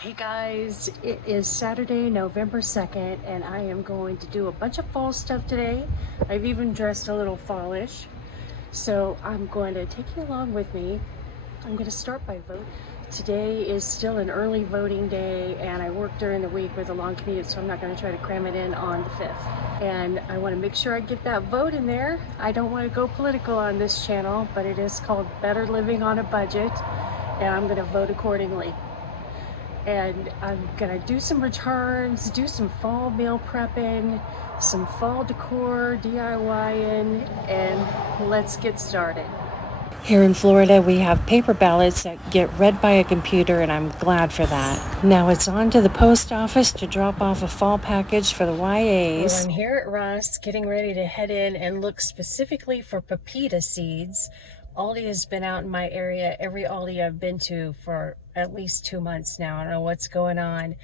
Hey guys, it is Saturday, November 2nd, and I am going to do a bunch of fall stuff today. I've even dressed a little fallish. So I'm going to take you along with me. I'm going to start by voting. Today is still an early voting day, and I work during the week with a long commute, so I'm not going to try to cram it in on the 5th. And I want to make sure I get that vote in there. I don't want to go political on this channel, but it is called Better Living on a Budget, and I'm going to vote accordingly. And I'm gonna do some returns, do some fall meal prepping, some fall decor, DIYing, and let's get started. Here in Florida, we have paper ballots that get read by a computer, and I'm glad for that. Now it's on to the post office to drop off a fall package for the YAs. Well, I'm here at Ross getting ready to head in and look specifically for pepita seeds. Aldi has been out in my area, every Aldi I've been to for at least 2 months now. I don't know what's going on,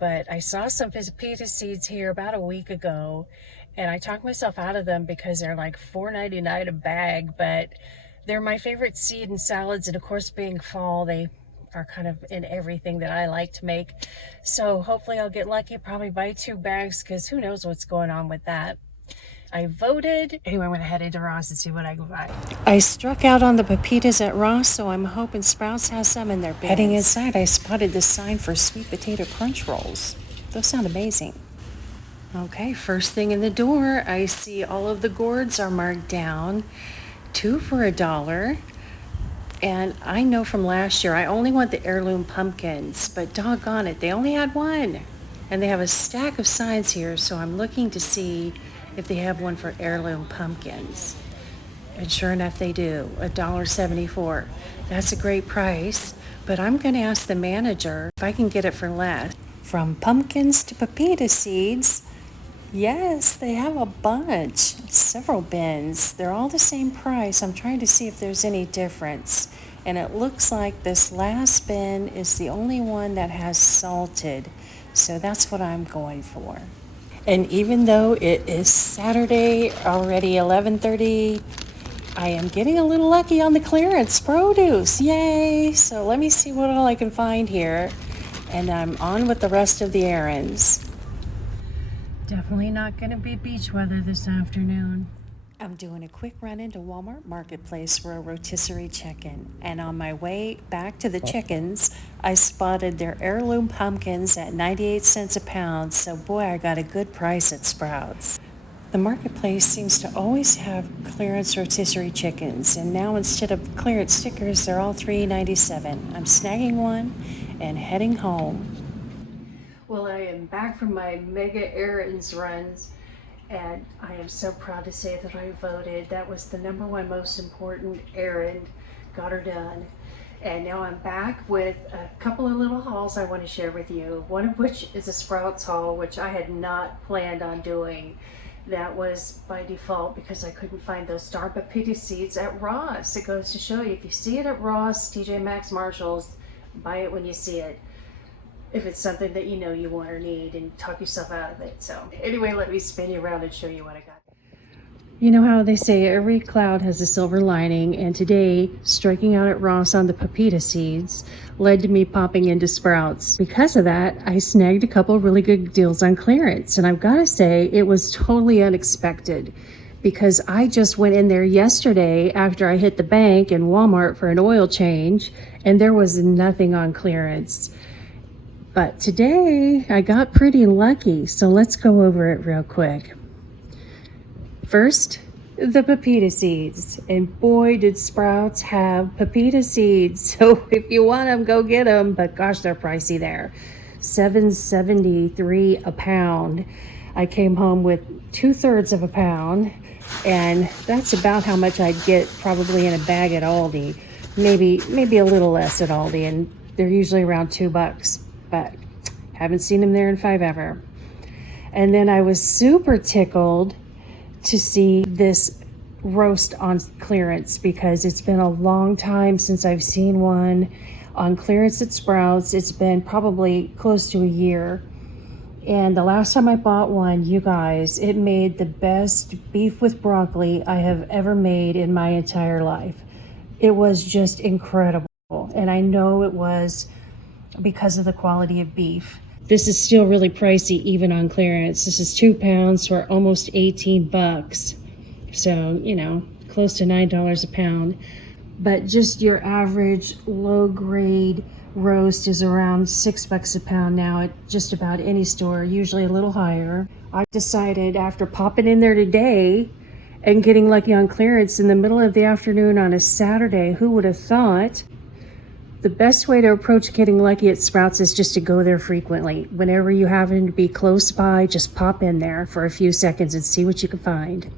but I saw some pepita seeds here about a week ago, and I talked myself out of them because they're like $4.99 a bag, but they're my favorite seed in salads, and of course being fall, they are kind of in everything that I like to make. So hopefully I'll get lucky, probably buy 2 bags, because who knows what's going on with that. I voted. Anyway, I'm going to head into Ross and see what I can buy. I struck out on the pepitas at Ross, so I'm hoping Sprouts has some in their bins. Heading inside, I spotted the sign for sweet potato crunch rolls. Those sound amazing. Okay, first thing in the door, I see all of the gourds are marked down. 2 for $1. And I know from last year, I only want the heirloom pumpkins, but doggone it, they only had 1. And they have a stack of signs here, so I'm looking to see if they have one for heirloom pumpkins. And sure enough, they do, $1.74. That's a great price, but I'm going to ask the manager if I can get it for less. From pumpkins to pepita seeds, yes, they have a bunch, several bins. They're all the same price. I'm trying to see if there's any difference. And it looks like this last bin is the only one that has salted. So that's what I'm going for. And even though it is Saturday, already 11:30, I am getting a little lucky on the clearance produce. Yay! So let me see what all I can find here. And I'm on with the rest of the errands. Definitely not going to be beach weather this afternoon. I'm doing a quick run into Walmart Marketplace for a rotisserie chicken. And on my way back to the chickens, I spotted their heirloom pumpkins at 98 cents a pound. So boy, I got a good price at Sprouts. The marketplace seems to always have clearance rotisserie chickens. And now instead of clearance stickers, they're all $3.97. I'm snagging one and heading home. Well, I am back from my mega errands runs. And I am so proud to say that I voted. That was the #1 most important errand. Got her done. And now I'm back with a couple of little hauls I want to share with you. One of which is a Sprouts haul, which I had not planned on doing. That was by default because I couldn't find those star pepita seeds at Ross. It goes to show you, if you see it at Ross, TJ Maxx, Marshalls, buy it when you see it. If it's something that you know you want or need, and talk yourself out of it. So anyway, let me spin you around and show you what I got. You know how they say every cloud has a silver lining, and today striking out at Ross on the pepita seeds led to me popping into Sprouts. Because of that, I snagged a couple really good deals on clearance, and I've got to say it was totally unexpected because I just went in there yesterday after I hit the bank in Walmart for an oil change, and there was nothing on clearance. But today I got pretty lucky, so let's go over it real quick. First, the pepita seeds. And boy, did Sprouts have pepita seeds. So if you want them, go get them. But gosh, they're pricey there. $7.73 a pound. I came home with 2/3 of a pound. And that's about how much I'd get probably in a bag at Aldi. Maybe a little less at Aldi. And they're usually around $2. But haven't seen them there in 5 ever. And then I was super tickled to see this roast on clearance because it's been a long time since I've seen one on clearance at Sprouts. It's been probably close to a year. And the last time I bought one, you guys, it made the best beef with broccoli I have ever made in my entire life. It was just incredible. And I know it was because of the quality of beef. This is still really pricey even on clearance. This is 2 pounds for almost 18 bucks. So, you know, close to $9 a pound. But just your average low grade roast is around 6 bucks a pound now at just about any store, usually a little higher. I decided after popping in there today and getting lucky on clearance in the middle of the afternoon on a Saturday, who would have thought? The best way to approach getting lucky at Sprouts is just to go there frequently. Whenever you happen to be close by, just pop in there for a few seconds and see what you can find.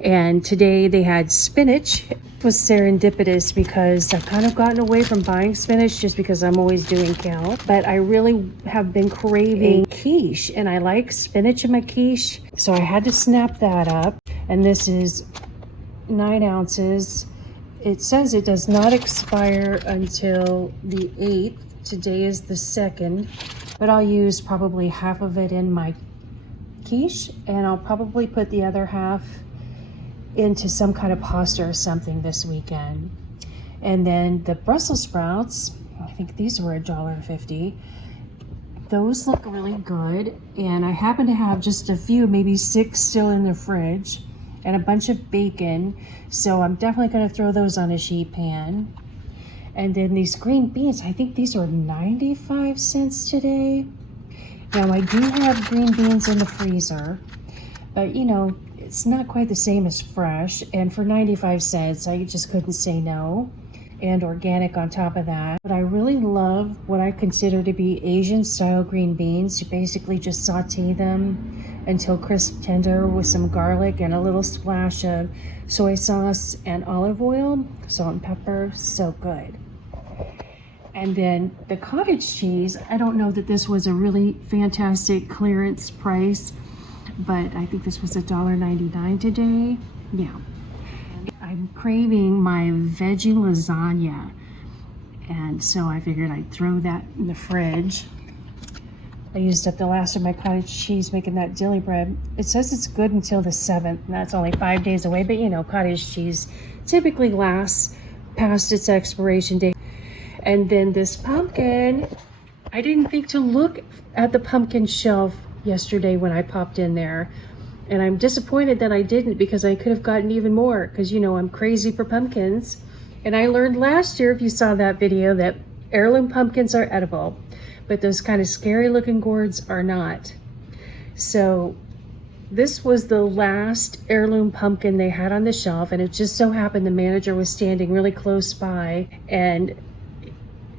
And today they had spinach. It was serendipitous because I've kind of gotten away from buying spinach just because I'm always doing kale. But I really have been craving quiche, and I like spinach in my quiche. So I had to snap that up. And this is 9 ounces. It says it does not expire until the 8th. Today is the 2nd. But I'll use probably half of it in my quiche, and I'll probably put the other half into some kind of pasta or something this weekend. And then the Brussels sprouts, I think these were $1.50. Those look really good, and I happen to have just a few, maybe 6 still in the fridge, and a bunch of bacon, so I'm definitely going to throw those on a sheet pan. And then these green beans, I think these are 95 cents today. Now I do have green beans in the freezer, but you know, it's not quite the same as fresh, and for 95 cents, I just couldn't say no. And organic on top of that. But I really love what I consider to be Asian style green beans. You basically just saute them until crisp tender with some garlic and a little splash of soy sauce and olive oil, salt and pepper, so good. And then the cottage cheese, I don't know that this was a really fantastic clearance price, but I think this was $1.99 today. Yeah. I'm craving my veggie lasagna, and so I figured I'd throw that in the fridge. I used up the last of my cottage cheese making that dilly bread. It says it's good until the 7th, and that's only 5 days away, but you know, cottage cheese typically lasts past its expiration date. And then this pumpkin, I didn't think to look at the pumpkin shelf yesterday when I popped in there, and I'm disappointed that I didn't, because I could have gotten even more, because you know I'm crazy for pumpkins. And I learned last year, if you saw that video, that heirloom pumpkins are edible, but those kind of scary looking gourds are not. So this was the last heirloom pumpkin they had on the shelf, and it just so happened the manager was standing really close by and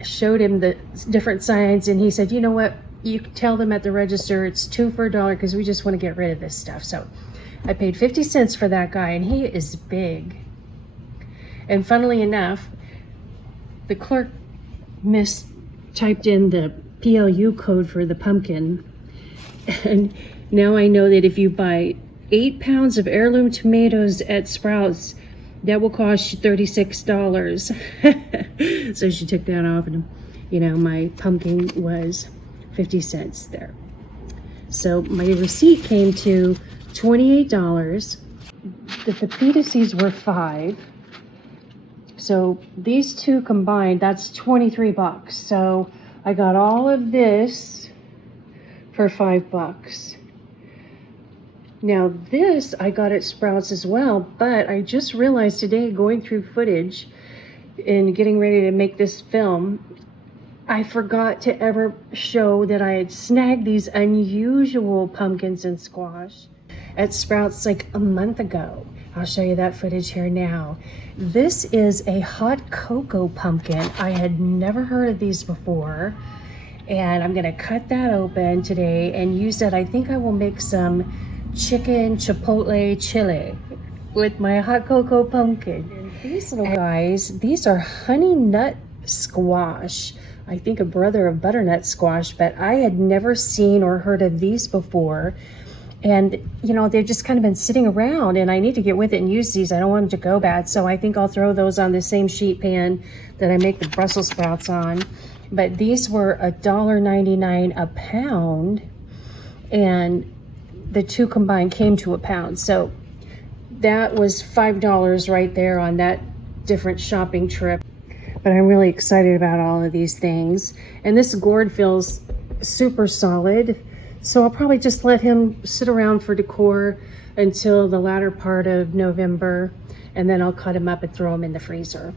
showed him the different signs, and he said, you know what, you can tell them at the register it's 2 for $1 because we just want to get rid of this stuff. So I paid 50 cents for that guy, and he is big. And funnily enough, the clerk typed in the PLU code for the pumpkin, and now I know that if you buy 8 pounds of heirloom tomatoes at Sprouts, that will cost you $36. So she took that off, and you know, my pumpkin was 50 cents there. So my receipt came to $28. The pepita seeds were $5. So these two combined, that's 23 bucks. So I got all of this for $5. Now this I got at Sprouts as well, but I just realized today, going through footage and getting ready to make this film, I forgot to ever show that I had snagged these unusual pumpkins and squash at Sprouts like a month ago. I'll show you that footage here now. This is a hot cocoa pumpkin. I had never heard of these before, and I'm gonna cut that open today and use that. I think I will make some chicken chipotle chili with my hot cocoa pumpkin. And these little guys, these are honey nut squash. I think a brother of butternut squash, but I had never seen or heard of these before. And you know, they've just kind of been sitting around, and I need to get with it and use these. I don't want them to go bad, so I think I'll throw those on the same sheet pan that I make the Brussels sprouts on. But these were $1.99 a pound, and the two combined came to a pound. So that was $5 right there on that different shopping trip. but I'm really excited about all of these things. And this gourd feels super solid, so I'll probably just let him sit around for decor until the latter part of November, and then I'll cut him up and throw him in the freezer.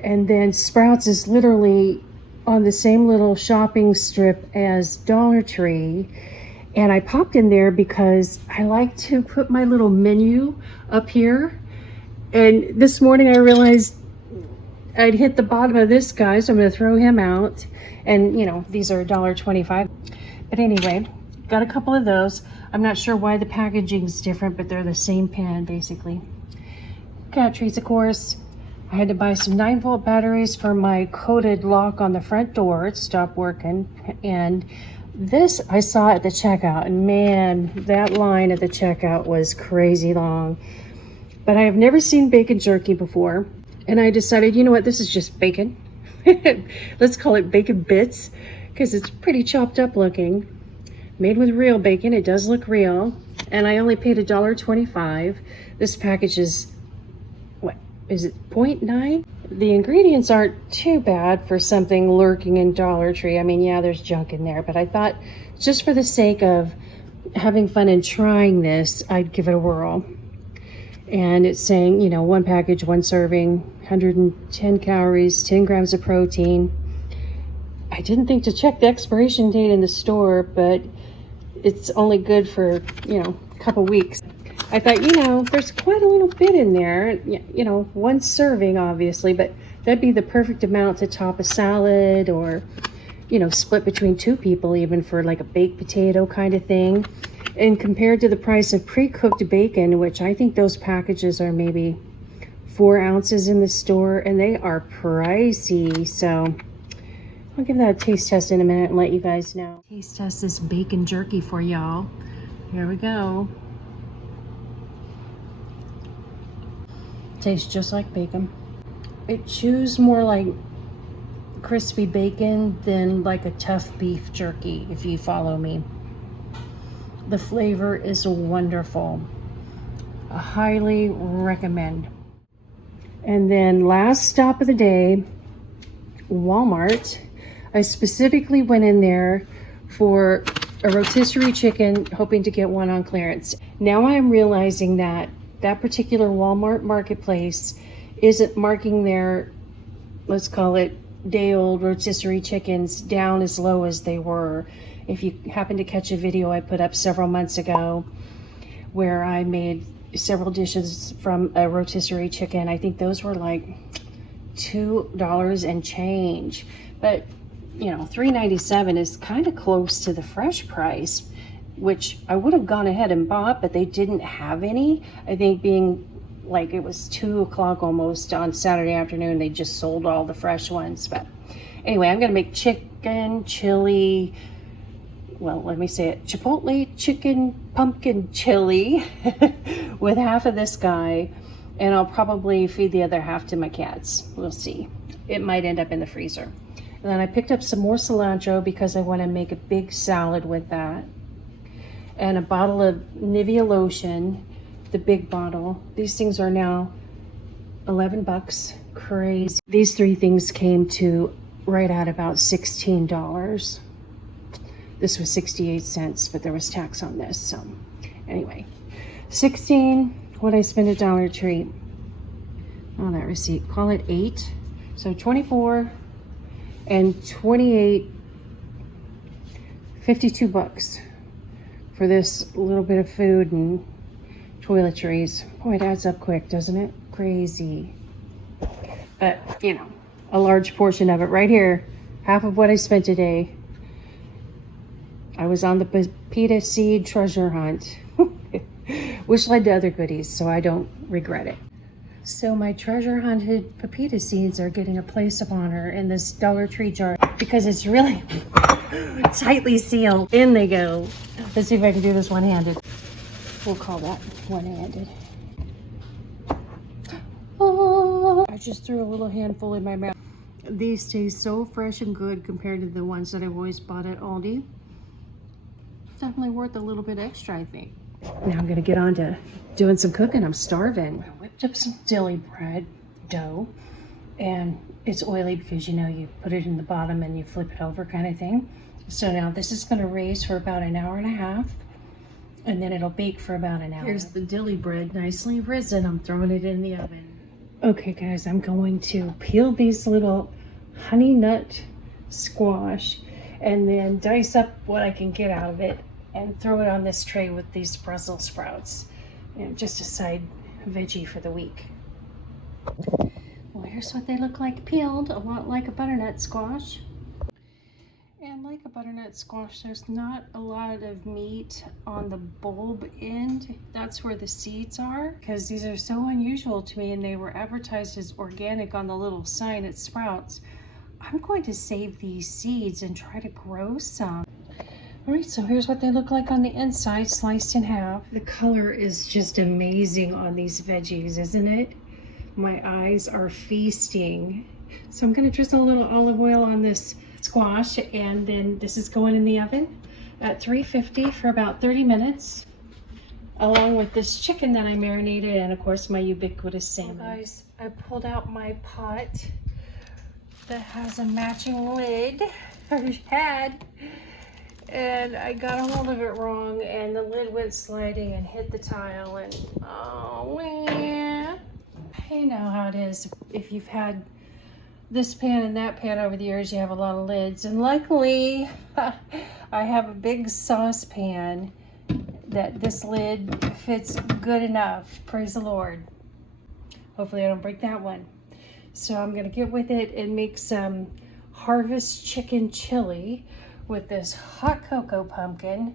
And then Sprouts is literally on the same little shopping strip as Dollar Tree. And I popped in there because I like to put my little menu up here. And this morning I realized I'd hit the bottom of this guy, so I'm gonna throw him out. And you know, these are $1.25. But anyway, got a couple of those. I'm not sure why the packaging's different, but they're the same pan basically. Cat treats, of course. I had to buy some 9-volt batteries for my coated lock on the front door. It stopped working. And this I saw at the checkout, and man, that line at the checkout was crazy long. But I have never seen bacon jerky before, and I decided, you know what, this is just bacon. Let's call it bacon bits, because it's pretty chopped up looking. Made with real bacon. It does look real, and I only paid $1.25. This package is, what is it, 0.9? The ingredients aren't too bad for something lurking in Dollar Tree. I mean, yeah, there's junk in there, but I thought just for the sake of having fun and trying this, I'd give it a whirl. And it's saying, you know, 1 package, 1 serving, 110 calories, 10 grams of protein. I didn't think to check the expiration date in the store, but it's only good for, you know, a couple weeks. I thought, you know, there's quite a little bit in there, you know, 1 serving obviously, but that'd be the perfect amount to top a salad, or, you know, split between 2 people even, for like a baked potato kind of thing. And compared to the price of pre-cooked bacon, which I think those packages are maybe 4 ounces in the store, and they are pricey. So I'll give that a taste test in a minute and let you guys know. Taste test this bacon jerky for y'all. Here we go. Tastes just like bacon. It chews more like crispy bacon than like a tough beef jerky, if you follow me. The flavor is wonderful. I highly recommend. And then last stop of the day, Walmart. I specifically went in there for a rotisserie chicken, hoping to get one on clearance. Now I am realizing that that particular Walmart marketplace isn't marking their, let's call it, day-old rotisserie chickens down as low as they were. If you happen to catch a video I put up several months ago where I made several dishes from a rotisserie chicken, I think those were like $2 and change. But you know, $3.97 is kind of close to the fresh price, which I would have gone ahead and bought, but they didn't have any. I think being like it was 2 o'clock almost on Saturday afternoon, they just sold all the fresh ones. But anyway, I'm gonna make chicken chili, well, let me say it, chipotle chicken pumpkin chili with half of this guy, and I'll probably feed the other half to my cats. We'll see. It might end up in the freezer. And then I picked up some more cilantro because I want to make a big salad with that. And a bottle of Nivea lotion, the big bottle. These things are now 11 bucks. Crazy. These 3 things came to right at about $16. This was 68 cents, but there was tax on this. So anyway, 16, what I spent at Dollar Tree. Oh, that receipt, call it 8. So 24 and 28, 52 bucks for this little bit of food and toiletries. Boy, it adds up quick, doesn't it? Crazy. But, you know, a large portion of it right here, half of what I spent today. I was on the pepita seed treasure hunt, which led to other goodies, so I don't regret it. So my treasure hunted pepita seeds are getting a place of honor in this Dollar Tree jar because it's really tightly sealed. In they go. Let's see if I can do this one-handed. We'll call that one-handed. Oh, I just threw a little handful in my mouth. These taste so fresh and good compared to the ones that I've always bought at Aldi. Definitely worth a little bit extra, I think. Now I'm gonna get on to doing some cooking. I'm starving. I whipped up some dilly bread dough, and it's oily because you know you put it in the bottom and you flip it over kind of thing. So now this is going to raise for about an hour and a half, and then it'll bake for about an hour. Here's the dilly bread nicely risen. I'm throwing it in the oven. Okay guys, I'm going to peel these little honey nut squash and then dice up what I can get out of it and throw it on this tray with these Brussels sprouts. And just a side veggie for the week. Well, here's what they look like peeled, a lot like a butternut squash. And like a butternut squash, there's not a lot of meat on the bulb end. That's where the seeds are, because these are so unusual to me and they were advertised as organic on the little sign at Sprouts. I'm going to save these seeds and try to grow some. All right, so here's what they look like on the inside, sliced in half. The color is just amazing on these veggies, isn't it? My eyes are feasting. So I'm gonna drizzle a little olive oil on this squash, and then this is going in the oven at 350 for about 30 minutes, along with this chicken that I marinated, and of course my ubiquitous salmon. Well, guys, I pulled out my pot that has a matching lid, or had, and I got a hold of it wrong, and the lid went sliding and hit the tile, and oh man. You know how it is. If you've had this pan and that pan over the years, you have a lot of lids. And luckily, I have a big saucepan that this lid fits good enough. Praise the Lord. Hopefully I don't break that one. So I'm going to get with it and make some harvest chicken chili with this hot cocoa pumpkin.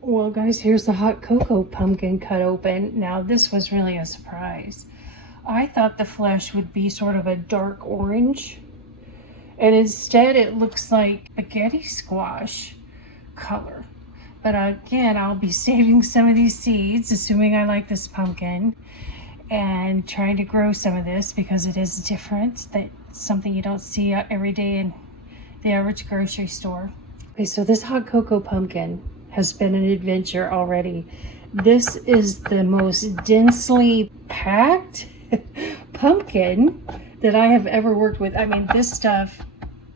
Well guys, here's the hot cocoa pumpkin cut open. Now this was really a surprise. I thought the flesh would be sort of a dark orange, and instead it looks like spaghetti squash color. But again, I'll be saving some of these seeds, assuming I like this pumpkin, and trying to grow some of this because it is different. That's something you don't see every day in the average grocery store. Okay, so this hot cocoa pumpkin has been an adventure already. This is the most densely packed pumpkin that I have ever worked with. I mean, this stuff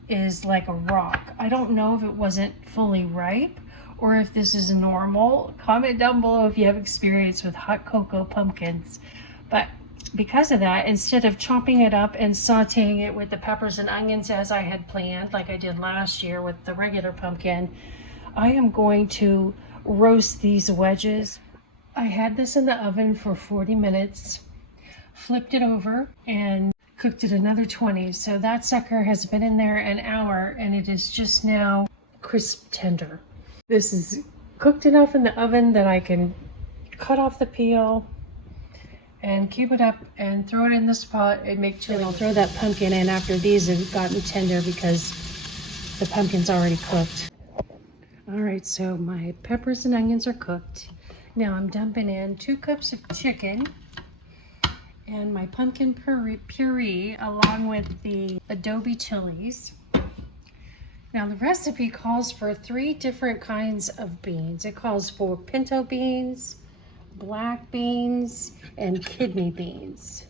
is like a rock. I don't know if it wasn't fully ripe or if this is normal. Comment down below if you have experience with hot cocoa pumpkins. But because of that, instead of chopping it up and sauteing it with the peppers and onions as I had planned, like I did last year with the regular pumpkin, I am going to roast these wedges. I had this in the oven for 40 minutes. Flipped it over and cooked it another 20. So that sucker has been in there an hour and it is just now crisp tender. This is cooked enough in the oven that I can cut off the peel and cube it up and throw it in this pot and make chili. And I'll throw that pumpkin in after these have gotten tender because the pumpkin's already cooked. All right, so my peppers and onions are cooked. Now I'm dumping in 2 cups of chicken and my pumpkin puree along with the adobe chilies. Now the recipe calls for 3 different kinds of beans. It calls for pinto beans, black beans, and kidney beans.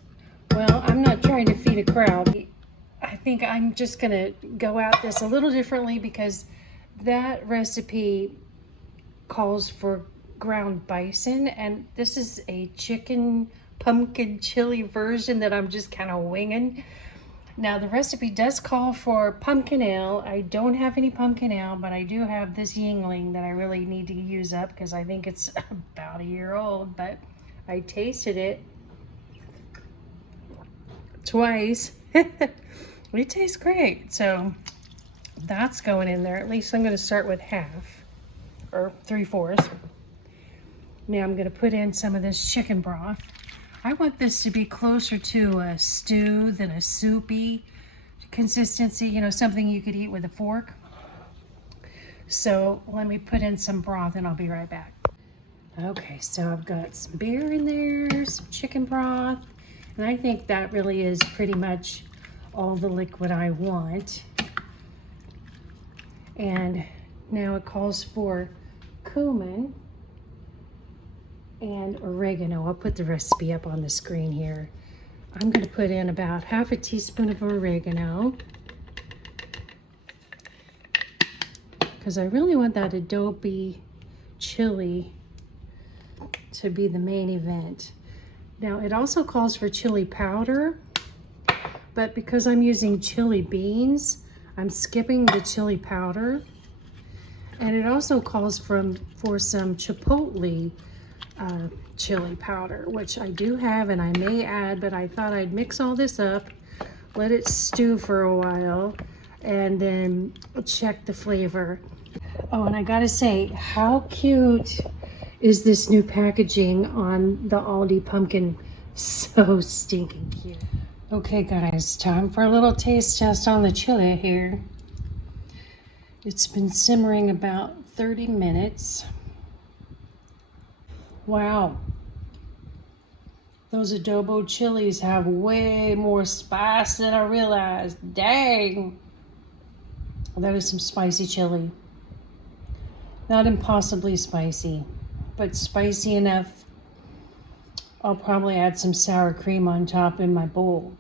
Well, I'm not trying to feed a crowd. I think I'm just gonna go at this a little differently because that recipe calls for ground bison, and this is a chicken pumpkin chili version that I'm just kind of winging. Now the recipe does call for pumpkin ale. I don't have any pumpkin ale, but I do have this Yingling that I really need to use up because I think it's about a year old, but I tasted it twice. It tastes great. So that's going in there. At least I'm going to start with half or 3/4. Now I'm going to put in some of this chicken broth. I want this to be closer to a stew than a soupy consistency, you know, something you could eat with a fork. So let me put in some broth and I'll be right back. Okay, so I've got some beer in there, some chicken broth, and I think that really is pretty much all the liquid I want. And now it calls for cumin and oregano. I'll put the recipe up on the screen here. I'm going to put in about half a teaspoon of oregano because I really want that adobe chili to be the main event. Now it also calls for chili powder, but because I'm using chili beans, I'm skipping the chili powder. And it also calls for some chipotle chili powder, which I do have and I may add, but I thought I'd mix all this up, let it stew for a while, and then check the flavor. Oh, and I gotta say, how cute is this new packaging on the Aldi pumpkin? So stinking cute. Okay guys, time for a little taste test on the chili here. It's been simmering about 30 minutes. Wow. Those adobo chilies have way more spice than I realized. Dang. That is some spicy chili. Not impossibly spicy, but spicy enough. I'll probably add some sour cream on top in my bowl.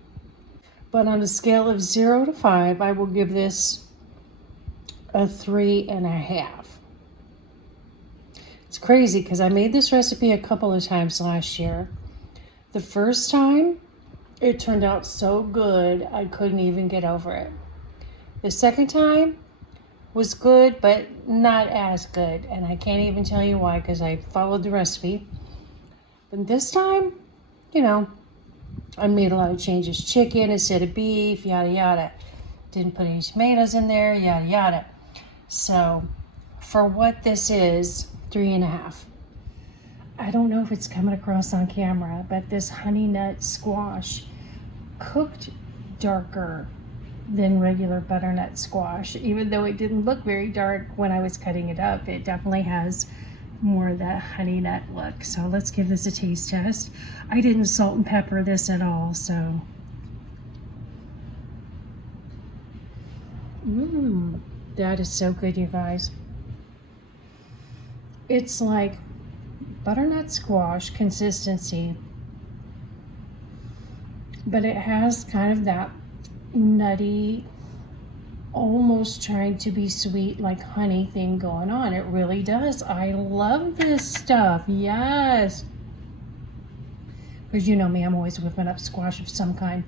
But on a scale of 0 to 5, I will give this a 3.5. It's crazy because I made this recipe a couple of times last year. The first time, it turned out so good, I couldn't even get over it. The second time was good, but not as good. And I can't even tell you why because I followed the recipe. But this time, you know, I made a lot of changes. Chicken instead of beef, yada, yada. Didn't put any tomatoes in there, yada, yada. So for what this is, 3.5. I don't know if it's coming across on camera, but this honey nut squash cooked darker than regular butternut squash. Even though it didn't look very dark when I was cutting it up, it definitely has more of that honey nut look. So let's give this a taste test. I didn't salt and pepper this at all, so. That is so good, you guys. It's like butternut squash consistency, but it has kind of that nutty, almost trying to be sweet like honey thing going on. It really does. I love this stuff. Yes. Because you know me, I'm always whipping up squash of some kind.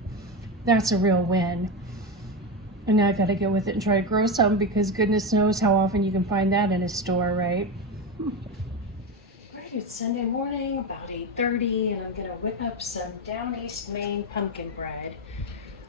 That's a real win. And now I gotta get with it and try to grow some because goodness knows how often you can find that in a store, right? Right, it's Sunday morning, about 8:30, and I'm gonna whip up some Down East Maine pumpkin bread.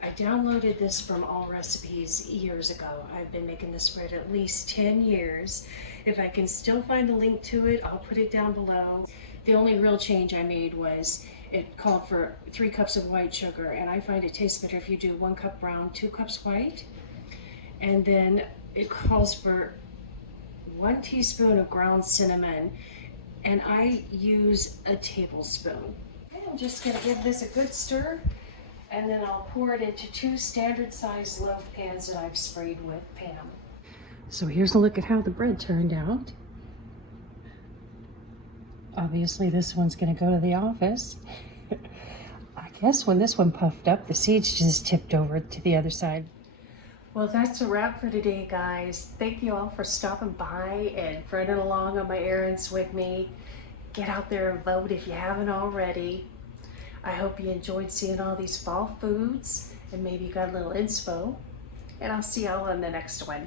I downloaded this from All Recipes years ago. I've been making this bread at least 10 years. If I can still find the link to it, I'll put it down below. The only real change I made was it called for 3 cups of white sugar, and I find it tastes better if you do 1 cup brown, 2 cups white. And then it calls for 1 teaspoon of ground cinnamon, and I use a tablespoon. Okay, I'm just gonna give this a good stir, and then I'll pour it into 2 standard size loaf pans that I've sprayed with Pam. So here's a look at how the bread turned out. Obviously this one's gonna go to the office. I guess when this one puffed up, the seeds just tipped over to the other side. Well, that's a wrap for today, guys. Thank you all for stopping by and running along on my errands with me. Get out there and vote if you haven't already. I hope you enjoyed seeing all these fall foods and maybe you got a little inspo. And I'll see y'all on the next one.